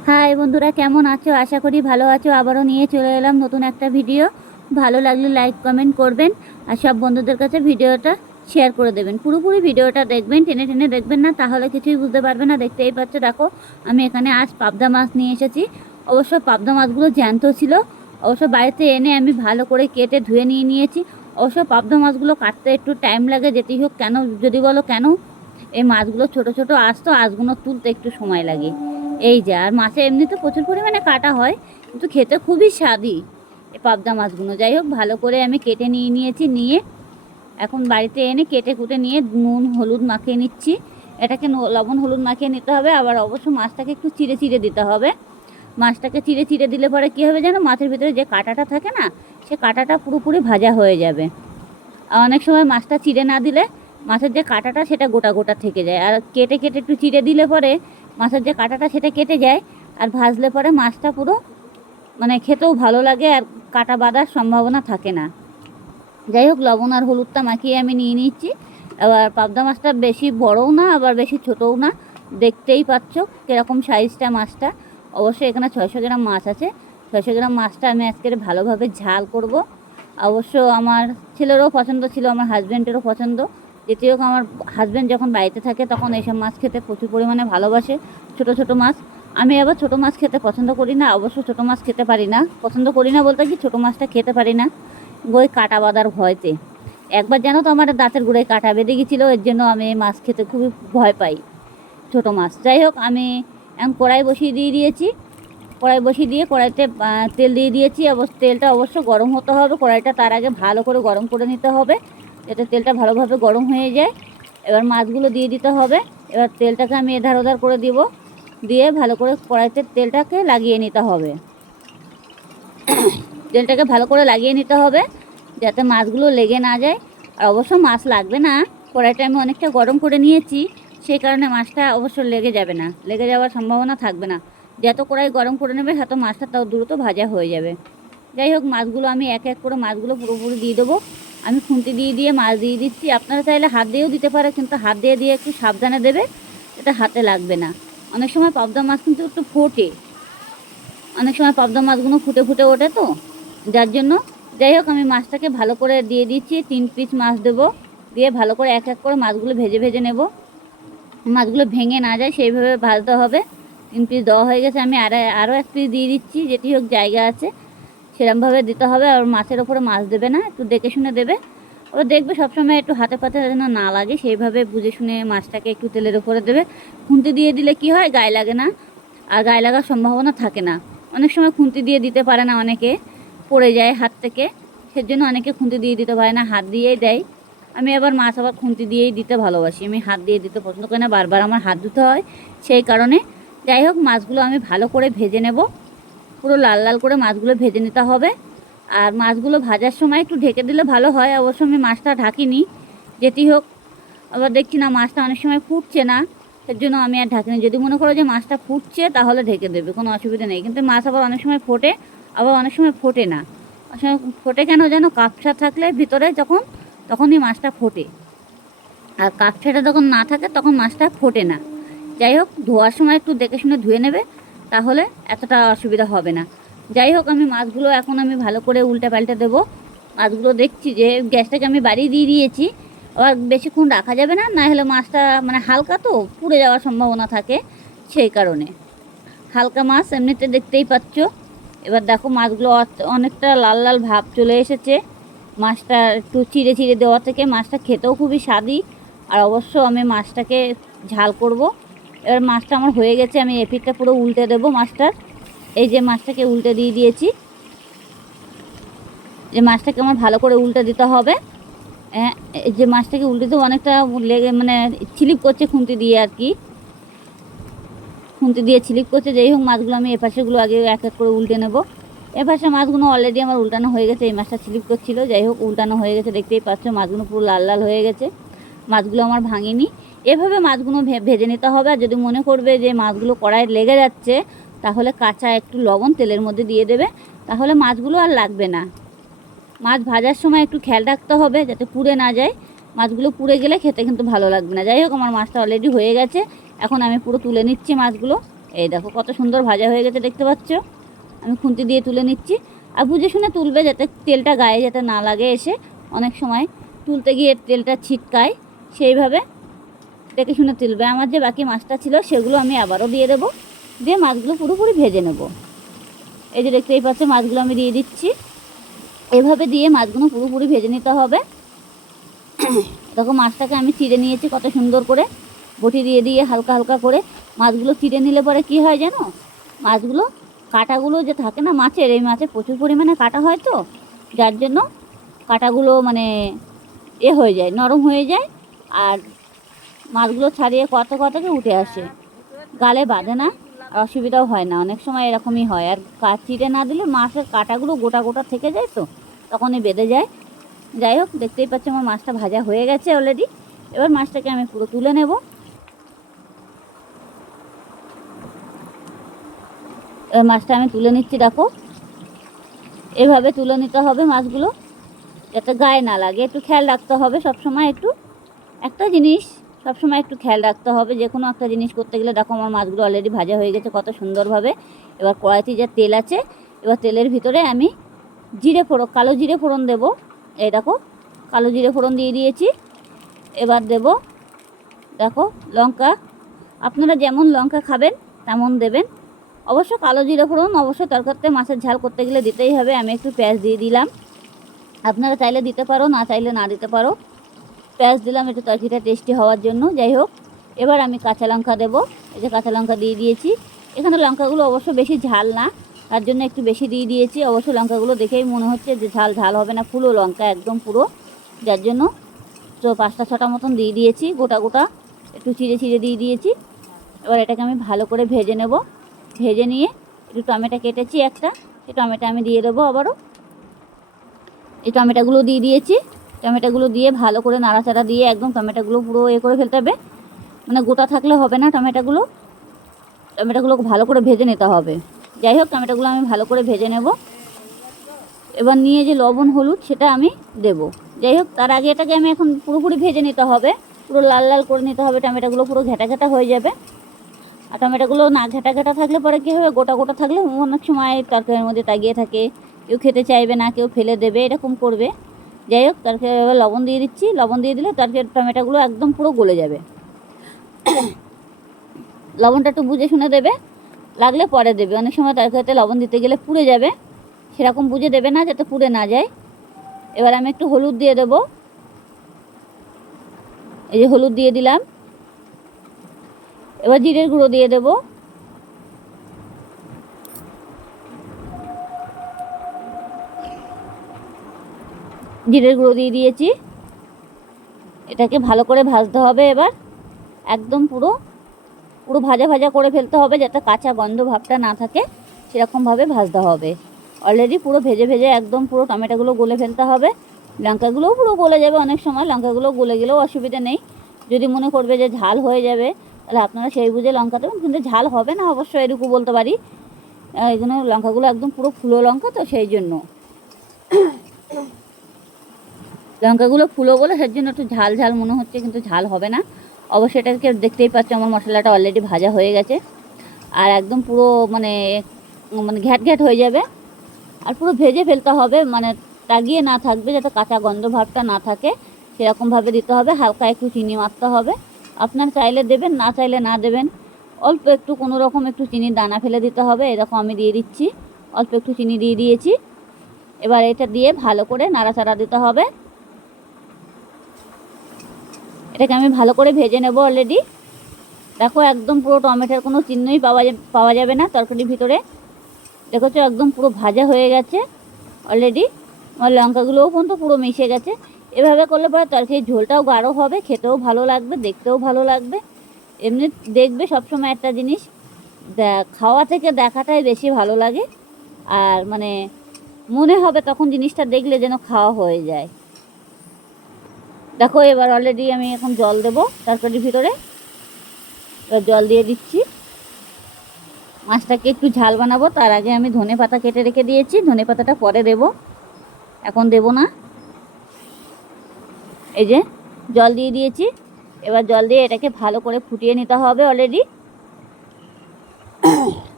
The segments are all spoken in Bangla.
হাই বন্ধুরা, কেমন আছো? আশা করি ভালো আছো। আবারও নিয়ে চলে এলাম নতুন একটা ভিডিও। ভালো লাগলে লাইক কমেন্ট করবেন আর সব বন্ধুদের কাছে ভিডিওটা শেয়ার করে দেবেন। পুরোপুরি ভিডিওটা দেখবেন, টেনে টেনে দেখবেন না, তাহলে কিছুই বুঝতে পারবে না। দেখতেই পাচ্ছ, দেখো আমি এখানে আজ পাবদা মাছ নিয়ে এসেছি। অবশ্য পাবদা মাছগুলো জ্যান্ত ছিল। অবশ্য বাড়িতে এনে আমি ভালো করে কেটে ধুয়ে নিয়েছি। অবশ্য পাবদা মাছগুলো কাটতে একটু টাইম লাগে, যেতেই হোক কেন, যদি বলো কেন, এই মাছগুলো ছোট ছোট আঁশ তো, আঁশগুলো তুলতে একটু সময় লাগে। এই যে, আর মাছে এমনিতে প্রচুর পরিমাণে কাটা হয়, কিন্তু খেতে খুবই স্বাদি এই পাবদা মাছগুলো। যাই হোক, ভালো করে আমি কেটে নিয়েছি। নিয়ে এখন বাড়িতে এনে কেটে কুটে নিয়ে নুন হলুদ মাখিয়ে নিচ্ছি। এটাকে লবণ হলুদ মাখিয়ে নিতে হবে। আবার অবশ্য মাছটাকে একটু চিড়ে চিড়ে দিতে হবে। মাছটাকে চিড়ে চিড়ে দিলে পরে কী হবে যেন, মাছের ভিতরে যে কাঁটাটা থাকে না, সে কাঁটাটা পুরোপুরি ভাজা হয়ে যাবে। আর অনেক সময় মাছটা চিড়ে না দিলে মাছের যে কাঁটাটা সেটা গোটা গোটা থেকে যায়। আর কেটে কেটে একটু চিড়ে দিলে পরে মাছের যে কাঁটাটা সেটা কেটে যায়। আর ভাজলে পরে মাছটা পুরো মানে খেতেও ভালো লাগে, আর কাঁটা বাঁধার সম্ভাবনা থাকে না। যাই হোক, লবণ আর হলুদটা মাখিয়ে আমি নিয়ে নিচ্ছি। এবার পাবদা মাছটা বেশি বড়ও না, আবার বেশি ছোটও না। দেখতেই পাচ্ছ কীরকম সাইজটা মাছটা। অবশ্যই এখানে 600 গ্রাম মাছ আছে। 600 গ্রাম মাছটা আমি আজকে ভালোভাবে ঝাল করব। অবশ্য আমার ছেলেরও পছন্দ ছিল, আমার হাজব্যান্ডেরও পছন্দ। দ্বিতীয়, আমার হাজব্যান্ড যখন বাড়িতে থাকে তখন এইসব মাছ খেতে প্রচুর পরিমাণে ভালোবাসে, ছোট ছোট মাছ। আমি আবার ছোট মাছ খেতে পছন্দ করি না। অবশ্য ছোট মাছ খেতে পারি না, পছন্দ করি না বলতে কি, ছোট মাছটা খেতে পারি না ওই কাঁটা বাঁধার ভয়তে। একবার জানো তো আমার দাঁতের গোড়ায় কাঁটা বেঁধে গেছিলো, এর জন্য আমি মাছ খেতে খুবই ভয় পাই, ছোট মাছ। যাই হোক, আমি এখন কড়াই বসিয়ে দিয়েছি। কড়াই বসিয়ে দিয়ে কড়াইতে তেল দিয়ে দিয়েছি। তেলটা অবশ্য গরম হতে হবে। কড়াইটা তার আগে ভালো করে গরম করে নিতে হবে, যাতে তেলটা ভালোভাবে গরম হয়ে যায়। এবার মাছগুলো দিয়ে দিতে হবে। এবার তেলটাকে আমি এধার ওধার করে দিব, দিয়ে ভালো করে কড়াইতে তেলটাকে লাগিয়ে নিতে হবে। তেলটাকে ভালো করে লাগিয়ে নিতে হবে যাতে মাছগুলো লেগে না যায়। আর অবশ্য মাছ লাগবে না, কড়াইটা আমি অনেকটা গরম করে নিয়েছি, সেই কারণে মাছটা অবশ্য লেগে যাবে না, লেগে যাওয়ার সম্ভাবনা থাকবে না। যত কড়াই গরম করে নেবে তত মাছটা তাও দ্রুত ভাজা হয়ে যাবে। যাই হোক, মাছগুলো আমি এক এক করে মাছগুলো পুরোপুরি দিয়ে দেবো। আমি খুন্তি দিয়ে মাছ দিয়ে দিচ্ছি। আপনারা চাইলে হাত দিয়েও দিতে পারে, কিন্তু হাত দিয়ে একটু সাবধানে দেবে, এটা হাতে লাগবে না। অনেক সময় পাবদা মাছ কিন্তু একটু ফোটে, অনেক সময় পাবদা মাছগুলো ফুটে ফুটে ওঠে তো, যার জন্য। যাই হোক, আমি মাছটাকে ভালো করে দিয়ে দিচ্ছি। 3 পিস মাছ দেবো, দিয়ে ভালো করে এক এক করে মাছগুলো ভেজে ভেজে নেব। মাছগুলো ভেঙে না যায় সেইভাবে ভাজতে হবে। 3 পিস দেওয়া হয়ে গেছে, আমি আরও 1 পিস দিয়ে দিচ্ছি। যেটি হোক, জায়গা আছে সেরকমভাবে দিতে হবে। আর মাছের ওপরে মাছ দেবে না, একটু দেখে শুনে দেবে। ওরা দেখবে সবসময় একটু হাতে পাতে যেন না লাগে, সেইভাবে বুঝে শুনে মাছটাকে একটু তেলের ওপরে দেবে। খুন্তি দিয়ে দিলে কি হয়, গায়ে লাগে না, আর গায়ে লাগার সম্ভাবনা থাকে না। অনেক সময় খুন্তি দিয়ে দিতে পারে না, অনেকে পড়ে যায় হাত থেকে, সেজন্য অনেকে খুন্তি দিয়ে দিতে পারে না, হাত দিয়েই দেয়। আমি আবার মাছ আবার খুন্তি দিয়েই দিতে ভালোবাসি, আমি হাত দিয়ে দিতে পছন্দ করি না, বারবার আমার হাত ধুতে হয় সেই কারণে। যাই হোক, মাছগুলো আমি ভালো করে ভেজে নেব, পুরো লাল লাল করে মাছগুলো ভেজে নিতে হবে। আর মাছগুলো ভাজার সময় একটু ঢেকে দিলে ভালো হয়। অবশ্য আমি মাছটা ঢাকিনি, যেটি হোক। আবার দেখছি না মাছটা অনেক সময় ফুটছে না, এর জন্য আমি আর ঢাকিনি। যদি মনে করো যে মাছটা ফুটছে তাহলে ঢেকে দেবে, কোনো অসুবিধা নেই। কিন্তু মাছ আবার অনেক সময় ফোটে, আবার অনেক সময় ফোটে না। অনেক সময় ফোটে কেন যেন, কাপসা থাকলে ভিতরে তখনই মাছটা ফোটে, আর কাপসাটা যখন না থাকে তখন মাছটা ফোটে না। যাই হোক, ধোয়ার সময় একটু দেখে শুনে ধুয়ে নেবে, তাহলে এতটা অসুবিধা হবে না। যাই হোক, আমি মাছগুলো এখন আমি ভালো করে উল্টে পাল্টে দেবো। মাছগুলো দেখছি যে গ্যাসটাকে আমি বাড়িয়ে দিয়েছি। আবার বেশিক্ষণ রাখা যাবে না, না হলে মাছটা মানে হালকা তো পুড়ে যাওয়ার সম্ভাবনা থাকে, সেই কারণে। হালকা মাছ এমনিতে দেখতেই পাচ্ছ। এবার দেখো, মাছগুলো অনেকটা লাল লাল ভাব চলে এসেছে। মাছটা একটু চিড়ে চিড়ে দেওয়া থেকে মাছটা খেতেও খুবই স্বাদি। আর অবশ্য আমি মাছটাকে ঝাল করব। এবার মাছটা আমার হয়ে গেছে, আমি এপিঠটা পুরো উল্টে দেবো মাছটার। এই যে মাছটাকে উল্টে দিয়ে দিয়েছি, যে মাছটাকে আমার ভালো করে উল্টে দিতে হবে। এই যে মাছটাকে উল্টে দেবো, অনেকটা লেগে মানে ছিলিপ করছে খুন্তি দিয়ে, আর কি খুন্তি দিয়ে ছিলিপ করছে। যাই হোক, মাছগুলো আমি এপাশেগুলো আগে এক এক করে উল্টে নেব। এপাশে মাছগুলো অলরেডি আমার উল্টানো হয়ে গেছে, এই মাছটা ছিলিপ করছিল। যাই হোক, উল্টানো হয়ে গেছে, দেখতেই পাচ্ছ মাছগুলো পুরো লাল লাল হয়ে গেছে। মাছগুলো আমার ভাঙিনি। এভাবে মাছগুলো ভেজে নিতে হবে। আর যদি মনে করবে যে মাছগুলো কড়াইয়ে লেগে যাচ্ছে, তাহলে কাঁচা একটু লবণ তেলের মধ্যে দিয়ে দেবে, তাহলে মাছগুলো আর লাগবে না। মাছ ভাজার সময় একটু খেয়াল রাখতে হবে যাতে পুড়ে না যায়, মাছগুলো পুড়ে গেলে খেতে কিন্তু ভালো লাগবে না। যাই হোক, আমার মাছটা অলরেডি হয়ে গেছে, এখন আমি পুরো তুলে নিচ্ছি মাছগুলো। এই দেখো কত সুন্দর ভাজা হয়ে গেছে, দেখতে পাচ্ছ। আমি খুন্তি দিয়ে তুলে নিচ্ছি। আর বুঝে শুনে তুলবে, যাতে তেলটা গায়ে যাতে না লাগে, এসে অনেক সময় তুলতে গিয়ে তেলটা ছিটকায়, সেইভাবে দেখে শুনে তুলবে। আমার যে বাকি মাছটা ছিল সেগুলো আমি আবারও দিয়ে দেবো, দিয়ে মাছগুলো পুরোপুরি ভেজে নেব। এই যে দেখতেই পাচ্ছ মাছগুলো আমি দিয়ে দিচ্ছি। এভাবে দিয়ে মাছগুলো পুরোপুরি ভেজে নিতে হবে। দেখো মাছটাকে আমি চিড়ে নিয়েছি কত সুন্দর করে, বটি দিয়ে দিয়ে হালকা হালকা করে। মাছগুলো চিড়ে নিলে পরে কি হয় জানো, মাছগুলো কাঁটাগুলো যে থাকে না মাছের, এই মাছে প্রচুর পরিমাণে কাঁটা হয়, তো যার জন্য কাঁটাগুলো মানে হয়ে যায়, নরম হয়ে যায়। আর মাছগুলো ছাড়িয়ে কত কতকে উঠে আসে, গালে বাঁধে না, আর অসুবিধাও হয় না। অনেক সময় এরকমই হয়। আর চিড়ে না দিলে মাছের কাঁটাগুলো গোটা গোটা থেকে যায়, তো তখনই বেঁধে যায়। যাই হোক, দেখতেই পাচ্ছ আমার মাছটা ভাজা হয়ে গেছে অলরেডি। এবার মাছটাকে আমি পুরো তুলে নেব। এবার মাছটা আমি তুলে নিচ্ছি। দেখো এভাবে তুলে নিতে হবে মাছগুলো, যাতে গায়ে না লাগে। একটু খেয়াল রাখতে হবে সবসময়, একটু একটা জিনিস সবসময় একটু খেয়াল রাখতে হবে, যে কোনো একটা জিনিস করতে গেলে। দেখো আমার মাছগুলো অলরেডি ভাজা হয়ে গেছে কত সুন্দরভাবে। এবার কড়াইতে যে তেল আছে, এবার তেলের ভিতরে আমি কালো জিরে ফোড়ন দেবো। এই দেখো কালো জিরে ফোড়ন দিয়ে দিয়েছি। এবার দেব দেখো লঙ্কা, আপনারা যেমন লঙ্কা খাবেন তেমন দেবেন। অবশ্য কালো জিরে ফোড়ন অবশ্য তরকারিতে মাছের ঝাল করতে গেলে দিতেই হবে। আমি একটু পেঁয়াজ দিয়ে দিলাম, আপনারা চাইলে দিতে পারো, না চাইলে না দিতে পারো। পেঁয়াজ দিলাম একটু তরকারিটা টেস্টি হওয়ার জন্য। যাই হোক, এবার আমি কাঁচা লঙ্কা দেবো। এই যে কাঁচা লঙ্কা দিয়ে দিয়েছি। এখানে লঙ্কাগুলো অবশ্য বেশি ঝাল না, তার জন্য একটু বেশি দিয়ে দিয়েছি। অবশ্য লঙ্কাগুলো দেখেই মনে হচ্ছে যে ঝাল হবে না, পুরো লঙ্কা একদম পুরো, যার জন্য তো 5-6টা মতন দিয়ে দিয়েছি। গোটা গোটা একটু চিড়ে চিড়ে দিয়ে দিয়েছি। এবার এটাকে আমি ভালো করে ভেজে নেব। ভেজে নিয়ে একটু টমেটো কেটেছি একটা, সেই টমেটো আমি দিয়ে দেবো আবারও। এই টমেটোগুলো দিয়ে দিয়েছি। টমেটোগুলো দিয়ে ভালো করে নাড়াচাড়া দিয়ে একদম টমেটোগুলো পুরো করে ফেলতে হবে, মানে গোটা থাকলে হবে না। টমেটোগুলো ভালো করে ভেজে নিতে হবে। যাই হোক, টমেটোগুলো আমি ভালো করে ভেজে নেব। এবার নিয়ে যে লবণ হলুদ সেটা আমি দেব। যাই হোক, তার আগে এটাকে আমি এখন পুরোপুরি ভেজে নিতে হবে, পুরো লাল লাল করে নিতে হবে। টমেটোগুলো পুরো ঘেটা ঘেটা হয়ে যাবে। আর টমেটোগুলো না ঘেটা ঘেটা থাকলে পরে কী হবে, গোটা গোটা থাকলে অনেক সময় তরকারির মধ্যে তাগিয়ে থাকে, কেউ খেতে চাইবে না, কেউ ফেলে দেবে, এরকম করবে। যাই হোক, তরকারি এবার লবণ দিয়ে দিচ্ছি। লবণ দিয়ে দিলে তরকারি টমেটোগুলো একদম পুরো গলে যাবে। লবণটা একটু বুঝে শুনে দেবে, লাগলে পরে দেবে। অনেক সময় তরকারিতে লবণ দিতে গেলে পুড়ে যাবে, সেরকম বুঝে দেবে না, যাতে পুড়ে না যায়। এবার আমি একটু হলুদ দিয়ে দেবো। এই যে হলুদ দিয়ে দিলাম। এবার জিরের গুঁড়ো দিয়ে দেবো। জিরের গুঁড়ো দিয়ে দিয়েছি। এটাকে ভালো করে ভাজতে হবে। এবার একদম পুরো ভাজা ভাজা করে ফেলতে হবে, যাতে কাঁচা গন্ধ ভাবটা না থাকে, সেরকমভাবে ভাজতে হবে। অলরেডি পুরো ভেজে ভেজে একদম পুরো টমেটোগুলো গলে ফেলতে হবে। লঙ্কাগুলোও পুরো গলে যাবে, অনেক সময় লঙ্কাগুলো গলে গেলেও অসুবিধা নেই। যদি মনে করবে যে ঝাল হয়ে যাবে, তাহলে আপনারা সেই বুঝে লঙ্কা দেবেন, কিন্তু ঝাল হবে না অবশ্য, এটুকু বলতে পারি। এই জন্য লঙ্কাগুলো একদম পুরো ফুলো লঙ্কা, তো সেই জন্য লঙ্কাগুলো ফুলো বলে সেই জন্য একটু ঝাল ঝাল মনে হচ্ছে, কিন্তু ঝাল হবে না অবশ্যই। এটাকে দেখতেই পাচ্ছ আমার মশলাটা অলরেডি ভাজা হয়ে গেছে, আর একদম পুরো মানে ঘ্যাট ঘ্যাট হয়ে যাবে। আর পুরো ভেজে ফেলতে হবে, মানে তাগিয়ে না থাকবে, যাতে কাঁচা গন্ধ ভাবটা না থাকে, সেরকমভাবে দিতে হবে। হালকা একটু চিনি মারতে হবে, আপনার চাইলে দেবেন, না চাইলে না দেবেন। অল্প একটু কোনো রকম একটু চিনির দানা ফেলে দিতে হবে। এরকম আমি দিয়ে দিচ্ছি, অল্প একটু চিনি দিয়ে দিয়েছি। এবার এটা দিয়ে ভালো করে নাড়াচাড়া দিতে হবে। এটাকে আমি ভালো করে ভেজে নেব অলরেডি। দেখো একদম পুরো টমেটোর কোনো চিহ্নই পাওয়া যাবে না তরকারির ভিতরে। দেখেছো একদম পুরো ভাজা হয়ে গেছে অলরেডি। আমার লঙ্কাগুলোও পর্যন্ত পুরো মিশে গেছে। এভাবে করলে পরে তরকারির ঝোলটাও গাঢ় হবে, খেতেও ভালো লাগবে, দেখতেও ভালো লাগবে। এমনি দেখবে সবসময় একটা জিনিস, খাওয়া থেকে দেখাটাই বেশি ভালো লাগে। আর মানে মনে হবে তখন জিনিসটা দেখলে যেন খাওয়া হয়ে যায়। দেখো এবার অলরেডি আমি এখন জল দেবো তরকারির ভিতরে। এবার জল দিয়ে দিচ্ছি। মাছটাকে একটু ঝাল বানাবো, তার আগে আমি ধনে পাতা কেটে রেখে দিয়েছি। ধনে পাতাটা পরে দেব, এখন দেব না। এই যে জল দিয়ে দিয়েছি। এবার জল দিয়ে এটাকে ভালো করে ফুটিয়ে নিতে হবে অলরেডি।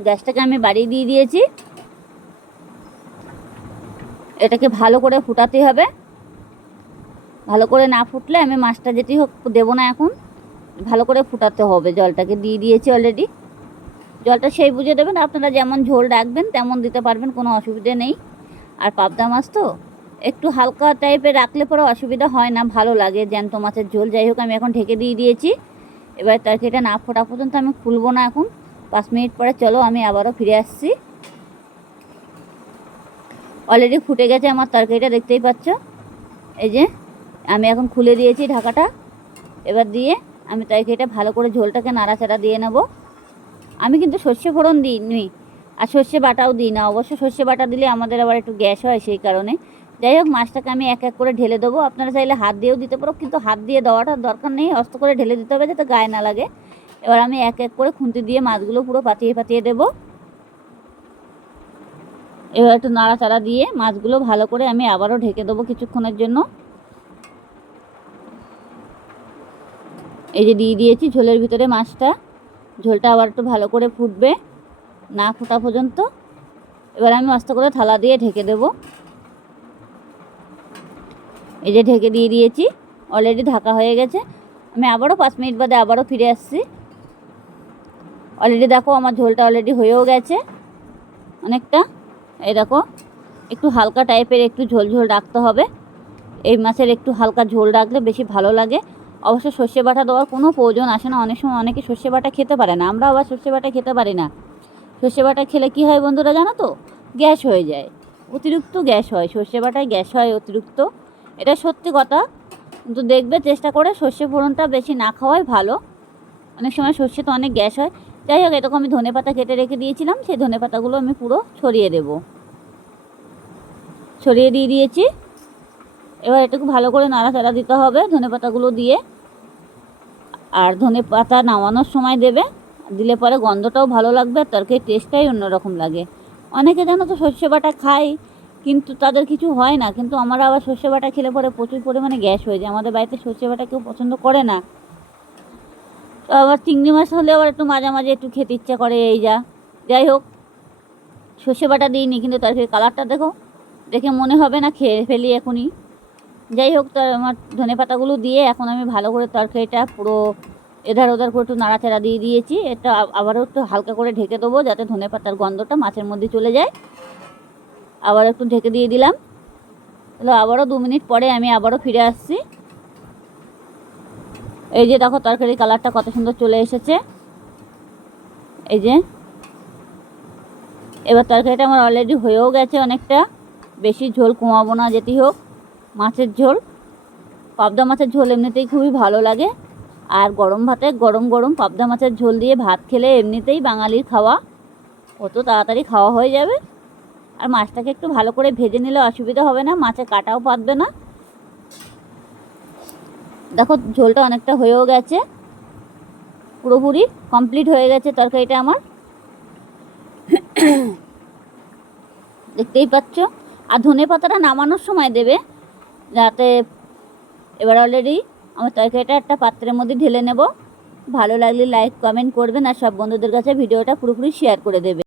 গ্যাসটাকে আমি বাড়িয়ে দিয়ে দিয়েছি। এটাকে ভালো করে ফুটাতে হবে। ভালো করে না ফুটলে আমি মাছটা যেটি হোক দেবো না। এখন ভালো করে ফুটাতে হবে। জলটাকে দিয়ে দিয়েছি অলরেডি। জলটা সেই বুঝে দেবেন, আপনারা যেমন ঝোল রাখবেন তেমন দিতে পারবেন, কোনো অসুবিধে নেই। আর পাবদা মাছ তো একটু হালকা টাইপের রাখলে পরে অসুবিধা হয় না, ভালো লাগে জ্যান্ত মাছের ঝোল। যাই হোক, আমি এখন ঢেকে দিয়ে দিয়েছি। এবার তরকারিটা না ফোটা পর্যন্ত আমি খুলবো না। এখন 5 মিনিট পরে চলো আমি আবারও ফিরে আসছি। অলরেডি ফুটে গেছে আমার তরকারিটা, দেখতেই পাচ্ছ। এই যে আমি এখন খুলে দিয়েছি ঢাকাটা। এবার দিয়ে আমি তরকারিটা ভালো করে ঝোলটাকে নাড়াচাড়া দিয়ে নেব। আমি কিন্তু সর্ষে ফোড়ন দিইনি আর সর্ষে বাটাও দিই না। অবশ্য সর্ষে বাটা দিলে আমাদের আবার একটু গ্যাস হয়, সেই কারণে। যাই হোক, মাছটাকে আমি এক এক করে ঢেলে দেবো। আপনারা চাইলে হাত দিয়েও দিতে পারো, কিন্তু হাত দিয়ে দেওয়াটা দরকার নেই, অস্ত করে ঢেলে দিতে হবে যাতে গায়ে না লাগে। এবার আমি এক এক করে খুন্তি দিয়ে মাছগুলো পুরো পাতিয়ে পাতিয়ে দেবো। এবার একটু নাড়াচাড়া দিয়ে মাছগুলো ভালো করে আমি আবারও ঢেকে দেবো কিছুক্ষণের জন্য। এই যে দিয়ে দিয়েছি ঝোলের ভিতরে মাছটা। ঝোলটা আবার একটু ভালো করে ফুটবে, না ফোটা পর্যন্ত। এবার আমি আস্তে করে থালা দিয়ে ঢেকে দেব। এই যে ঢেকে দিয়ে দিয়েছি, অলরেডি ঢাকা হয়ে গেছে। আমি আবারও 5 মিনিট বাদে আবারও ফিরে আসছি। অলরেডি দেখো আমার ঝোলটা অলরেডি হয়েও গেছে অনেকটা। এই দেখো, একটু হালকা টাইপের একটু ঝোল ঝোল রাখতে হবে। এই মাছের একটু হালকা ঝোল রাখলে বেশি ভালো লাগে। অবশ্য সর্ষে বাটা দেওয়ার কোনো প্রয়োজন আসে না। অনেক সময় অনেকে সর্ষে বাটা খেতে পারে না, আমরা আবার সর্ষে বাটা খেতে পারি না। সর্ষে বাটা খেলে কী হয় বন্ধুরা জানো তো? গ্যাস হয়ে যায়, অতিরিক্ত গ্যাস হয়। সর্ষে বাটায় গ্যাস হয় অতিরিক্ত, এটা সত্যি কথা। কিন্তু দেখবে চেষ্টা করে সর্ষে ফোড়নটা বেশি না খাওয়াই ভালো। অনেক সময় সর্ষে তো অনেক গ্যাস হয়। যাই হোক, এরকম আমি ধনেপাতা কেটে রেখে দিয়েছিলাম, সেই ধনেপাতাগুলো আমি পুরো ছড়িয়ে দেব। ছড়িয়ে দিয়ে দিয়েছি। এবার এটাকে ভালো করে নাড়াচাড়া দিতে হবে ধনেপাতাগুলো দিয়ে। আর ধনেপাতা নামানোর সময় দেবে, দিলে পরে গন্ধটাও ভালো লাগবে আর তরকারির টেস্টটাই অন্যরকম লাগে। অনেকে জানো তো সর্ষে বাটা খায়, কিন্তু তাদের কিছু হয় না। কিন্তু আমরা আবার সর্ষে বাটা খেলে পরে প্রচুর পরিমাণে গ্যাস হয়ে যায়। আমাদের বাড়িতে সর্ষে বাটা কেউ পছন্দ করে না। তো আবার চিংড়ি মাছ হলে আবার একটু মাঝে মাঝে একটু খেতে ইচ্ছা করে, এই যা। যাই হোক, সর্ষে বাটা দিইনি, কিন্তু তরকারির কালারটা দেখো, দেখে মনে হবে না খেয়ে ফেলি এখনই। যাই হোক, তার আমার ধনেপাতাগুলো দিয়ে এখন আমি ভালো করে তরকারিটা পুরো এধার ওধার করে একটু নাড়াচাড়া দিয়ে দিয়েছি। এটা আবারও একটু হালকা করে ঢেকে দেবো যাতে ধনেপাতার গন্ধটা মাছের মধ্যে চলে যায়। আবার একটু ঢেকে দিয়ে দিলাম। তাহলে আবারও 2 মিনিট পরে আমি আবারও ফিরে আসছি। এই যে দেখো তরকারির কালারটা কত সুন্দর চলে এসেছে। এই যে এবার তরকারিটা আমার অলরেডি হয়েও গেছে অনেকটা। বেশি ঝোল কমাবো না, যেটি হোক মাছের ঝোল। পাবদা মাছের ঝোল এমনিতেই খুবই ভালো লাগে। আর গরম ভাতে গরম গরম পাবদা মাছের ঝোল দিয়ে ভাত খেলে এমনিতেই বাঙালির খাওয়া, কত তাড়াতাড়ি খাওয়া হয়ে যাবে। আর মাছটাকে একটু ভালো করে ভেজে নিলে অসুবিধা হবে না, মাছে কাটাও পাতবে না। দেখো ঝোলটা অনেকটা হয়েও গেছে, পুরোপুরি কমপ্লিট হয়ে গেছে তরকারিটা আমার, দেখতেই পাচ্ছ। আর ধনে পাতাটা নামানোর সময় দেবে যাতে। এবার অলরেডি আমার তরকারিটা একটা পাত্রের মধ্যে ঢেলে নেব। ভালো লাগলে লাইক কমেন্ট করবেন আর সব বন্ধুদের কাছে ভিডিওটা পুরোপুরি শেয়ার করে দেবে।